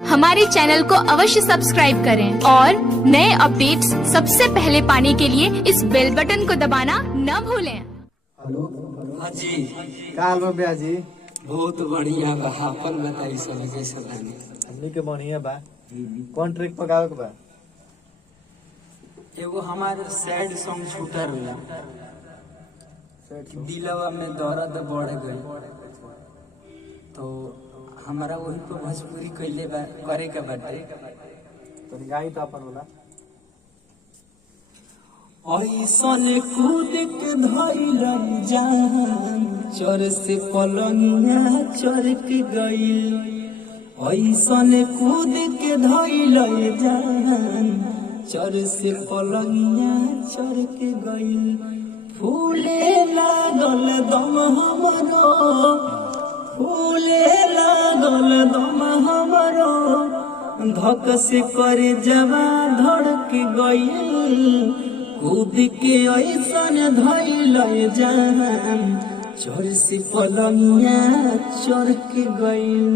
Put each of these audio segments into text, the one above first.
हमारे चैनल को अवश्य सब्सक्राइब करें और नए अपडेट्स सबसे पहले पाने के लिए इस बेल बटन को दबाना न भूलें। हेलो हाँ जी, का हाल बा भैया जी? बहुत बढ़िया बा। अपन बताई सब जैसा बानी। हमनी के बढ़िया बा। कौन ट्रैक पर गावे के बा? एगो हमारे सैड सॉन्ग छूटा रहा, दिलवा में दर्द बढ़ गई, तो हमारा वही पे भोजपुरी कैले बा करे के बाटे। तो गाई तो अपन होला। ऐसन कूद के धइल जान, चर से पलंगिया चरक गइल। ऐसन कूद के धइल जान, चर से पलंगिया चरक गइल। फूले लागल दम हमरो, फूले लागल दम हमरो, धक से करे जवा धड़क गइल। कूद के ऐसन धइल जान, चोर से पलंगिया चरक गइल।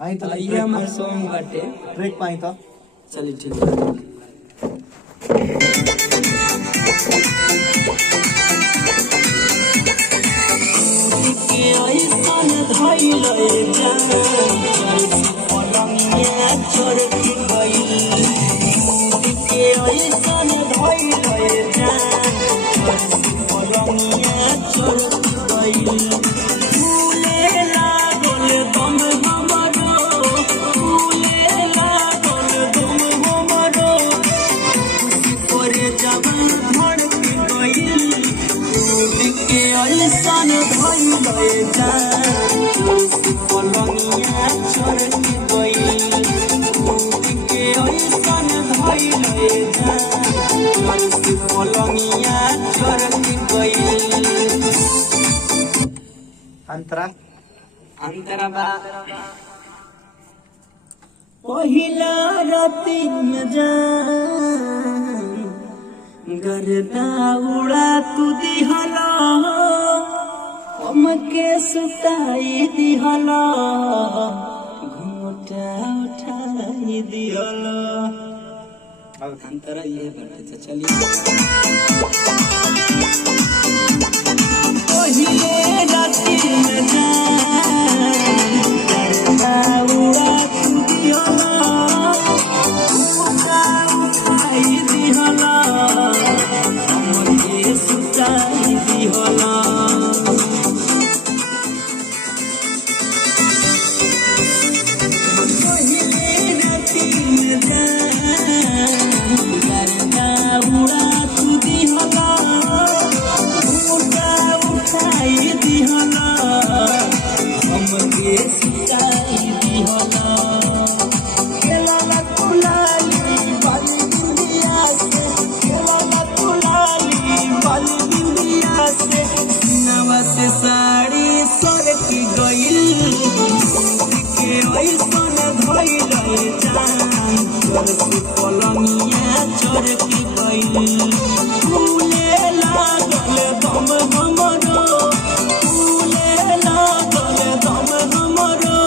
आई तो ये हमार सॉन्ग बाटे। ट्रैक पाई तो चलिए ठीक है। ऐसन धइल जान, पलंगिया चरक गइल। ऐसन धइल जान, पलंगिया चरक गइल। फूले लागल दम हमरो, फूले लागल दम हमरो, करे जवान धड़क गइल। कूद के ऐसन धइल जान, पलंगिया चरक गइल। कूद के ऐसन धइल जान, पलंगिया चरक गइल। अंतरा अंतरा बा पहिला राती में जान, गर्दा उड़ा तू दिहला, हमके सुताई दिहला, घूंघटा उठाई दिहला। अंतरा ये बाटे तो चलिए। पहिले राती में जान, गर्दा उड़ा तू दिहला, घूंघटा उठाई दिहला, हमके सुताई दिहला। साड़ी सरक गइल, के ऐसन धइल जान, चोर से पलंगिया चरक गइल। फूले लागल दम हमरो, फूले लागल दम हमरो,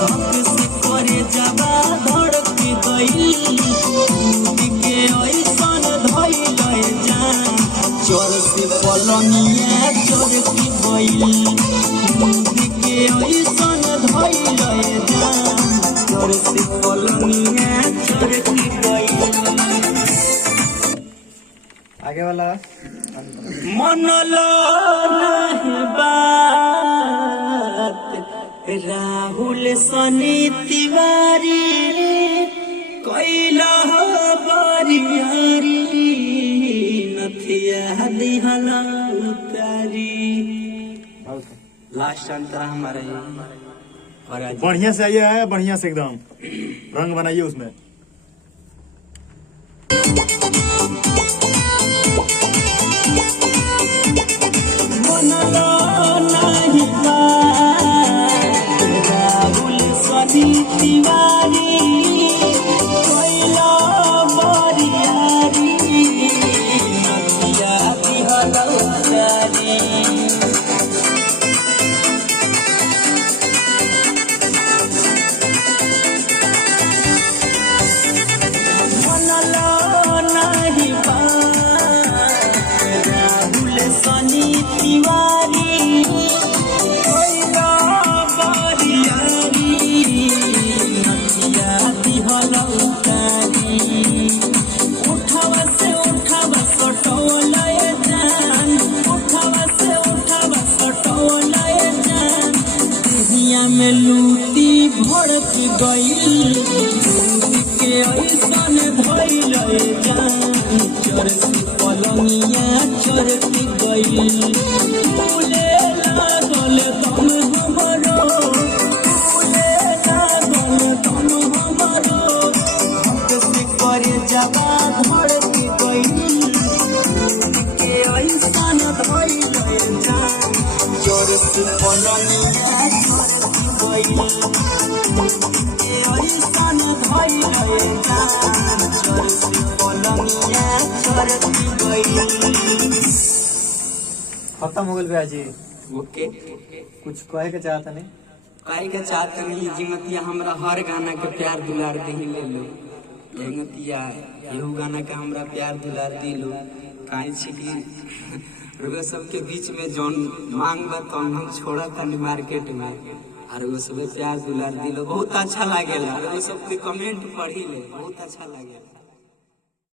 धक से करे जवा धड़क गइल। कूद के ऐसन धइल जान, चोर से पलंगिया चरक गइल। कूद के ऐसन धइल जान, चोर से पलंगिया चरक गइल। आगे वाला मनलो नहीं बात, राहुल सनी तिवारी, कैला बारियारी, नथिया दिहला उतारी। लास्ट अंतरा हमारा ये और आज बढ़िया से आइए है, बढ़िया से एकदम रंग बनाइए उसमें। मनलो नहीं बात, राहुल सनी तिवारी, कैला बारियारी, नथिया दिहला उतारी। सूती भड़क गईल के ऐसन भइल जान चरती पलंगिया चरती गईल फूले लागल दम हमरो फूले लागल दम हमरो हक से करे जबा धड़क गईल के ऐसन भइल जान चरती पलंगिया चरती गईल के ऐसन भइल जान चरती पलंगिया चरती गईल। खत्म हो गल भैया जी। ओके कुछ कहे के चाहता नहीं? काहे के चाहत नहीं जिंगतिया हमरा हर गाना के प्यार दुलार दही ले लो जिंगतिया एहू गाना के हमरा प्यार दुलार दी लो काहे छी कि रुआ सबके बीच में जौन मांग बा तो हम छोड़ा तनी मार्केट में और वो सब प्यार दुलार दी लो बहुत अच्छा लागेला वो सबके कमेंट पढ़ी ले बहुत अच्छा लागेला।